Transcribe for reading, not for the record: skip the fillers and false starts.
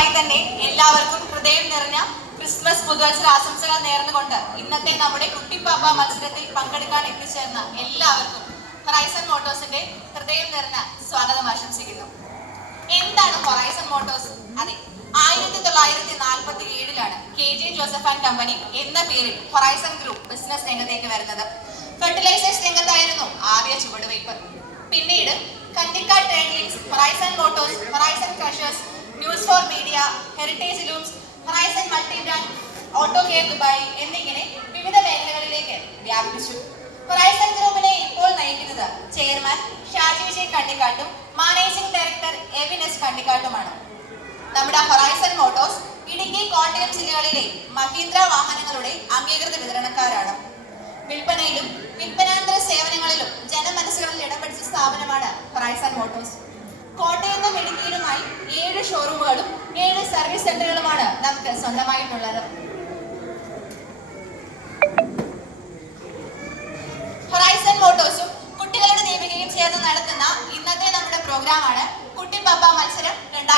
ആദ്യമായി തന്നെ എല്ലാവർക്കും ഹൃദയം നിറഞ്ഞ ക്രിസ്മസ് പുതുവത്സര ആശംസകൾ നേർന്നുകൊണ്ട് ഇന്നത്തെ നമ്മുടെ കുട്ടിപ്പാപ്പ മത്സരത്തിൽ പങ്കെടുക്കാൻ എത്തിച്ചേർന്ന എല്ലാവർക്കും ഹൊറൈസൺ മോട്ടോഴ്സിന്റെ ഹൃദയം നിറഞ്ഞ സ്വാഗതം ആശംസിക്കുന്നു. എന്താണ് ഹൊറൈസൺ മോട്ടോഴ്സ്? അതെ, 1947 KJ ജോസഫ് ആൻഡ് കമ്പനി എന്ന പേരിൽ ഹൊറൈസൺ ഗ്രൂപ്പ് ബിസിനസ് രംഗത്തേക്ക് വരുന്നത്. ഫെർട്ടിലൈസേഴ്സ് രംഗത്തായിരുന്നു ആദ്യ ചുവടുവയ്പ്. പിന്നീട് Kandikkad trade links, Horizon Motors, Horizon crushers, news for media, heritage looms, Horizon multi brand, auto care Dubai എന്നിങ്ങനെ വിവിധ മേഖലകളിലേക്ക് വ്യാപിപ്പിച്ചു. ഹൊറൈസൺ ഗ്രൂപ്പിനെ ഇപ്പോൾ നയിക്കുന്നത് ചെയർമാൻ ഷാജി വിജയ് കണ്ടിക്കാട്ടും മാനേജിംഗ് ഡയറക്ടർ എവിൻ എസ് കണ്ടിക്കാട്ടുമാണ്. നമ്മുടെ ഹൊറൈസൺ മോട്ടോഴ്സ് ഇടുക്കി, കോട്ടയം ജില്ലകളിലെ മഹീന്ദ്ര വാഹനങ്ങളുടെ അംഗീകൃത വിതരണക്കാരാണ്. വിൽപ്പനയിലും വിൽപ്പനാന്തര സേവനങ്ങളിലും ജനമനസ്സുകളിൽ ഇടം പിടിച്ച സ്ഥാപനമാണ് ഹൊറൈസൺ മോട്ടോഴ്സ്. കോട്ടയത്തും ഇടുക്കിയിലുമായി 7 ഷോറൂമുകളും 7 സർവീസ് സെന്ററുകളുമാണ് നമുക്ക് സ്വന്തമായിട്ടുള്ളത്. ഹൊറൈസൺ മോട്ടോഴ്സും കുട്ടികളുടെ ദീപികയും ചേർന്ന് നടത്തുന്ന ഇന്നത്തെ നമ്മുടെ പ്രോഗ്രാമാണ് കുട്ടിപ്പാപ്പ മത്സരം 2023.